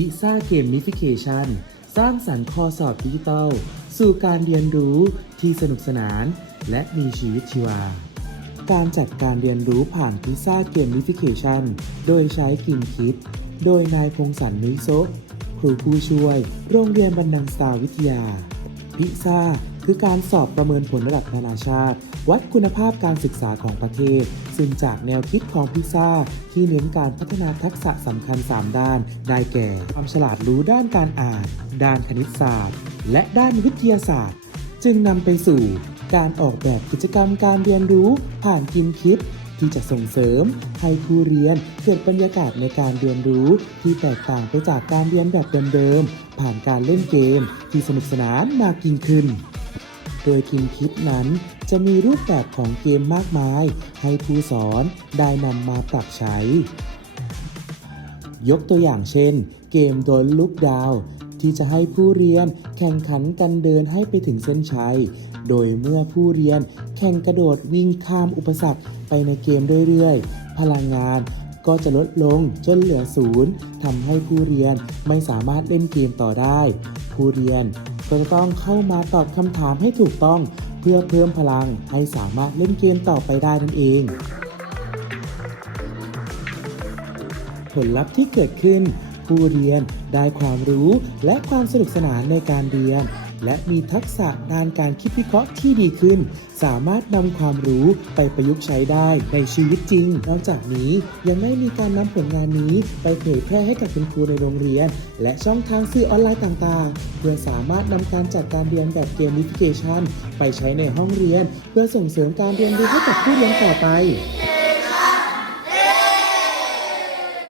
พิซซ่าเกมมิฟิเคชันสร้างสรรค์คอสอบดิจิตอลสู่การเรียนรู้ที่สนุกสนาน และมีชีวิตชีวา การจัดการเรียนรู้ผ่านพิซซ่าเกมมิฟิเคชันโดยใช้กิมคิด โดยนายพงศรนุ้ยโซครูผู้ช่วย โรงเรียนบันดังสตาวิทยา พิซ่าคือการสอบประเมินผลระดับนานาชาติ วัดคุณภาพการศึกษาของประเทศ ซึ่งจากแนวคิดของพิซ่าที่เน้นการพัฒนาทักษะสำคัญ 3 ด้าน ได้แก่ ความฉลาดรู้ด้านการอ่าน ด้านคณิตศาสตร์ และด้านวิทยาศาสตร์ จึงนำไปสู่ การออกแบบกิจกรรมการเรียนรู้ผ่านกินคิด ที่จะส่งเสริมให้ผู้เรียนเกิดบรรยากาศในการเรียนรู้ที่แตกต่างไปจากการเรียนแบบเดิมๆ ผ่านการเล่นเกมที่สนุกสนานมากยิ่งขึ้น โดยกินคิดนั้นจะมีรูปแบบของเกมมากมาย ให้ผู้สอนได้นำมาปรับใช้ ยกตัวอย่างเช่น เกมโดนลุกดาว ที่จะให้ผู้เรียนแข่งขันกันเดินให้ไปถึงเส้นชัย โดยเมื่อผู้เรียนแข่งกระโดดวิ่งข้ามอุปสรรคไปในเกมเรื่อยๆ พลังงานก็จะลดลงจนเหลือศูนย์ทำให้ผู้เรียนไม่สามารถเล่นเกมต่อได้ ผู้เรียนก็จะต้องเข้ามาตอบคำถามให้ถูกต้อง เพื่อเพิ่มพลังให้สามารถเล่นเกมต่อไปได้นั่นเอง ผลลัพธ์ที่เกิดขึ้น ผู้เรียนได้ความรู้และความสนุกสนานในการเรียน และมีทักษะด้านการคิดวิเคราะห์ที่ดีขึ้น สามารถนำความรู้ไปประยุกต์ใช้ได้ในชีวิตจริง นอกจากนี้ยังได้มีการนำผลงานนี้ไปเผยแพร่ให้กับคุณครูในโรงเรียน และช่องทางสื่อออนไลน์ต่างๆ เพื่อสามารถนำการจัดการเรียนแบบเกม i ิฟิเคชันไปใช้ในห้องเรียน เพื่อส่งเสริมการเรียนรู้ให้กับผู้เรียนต่อไป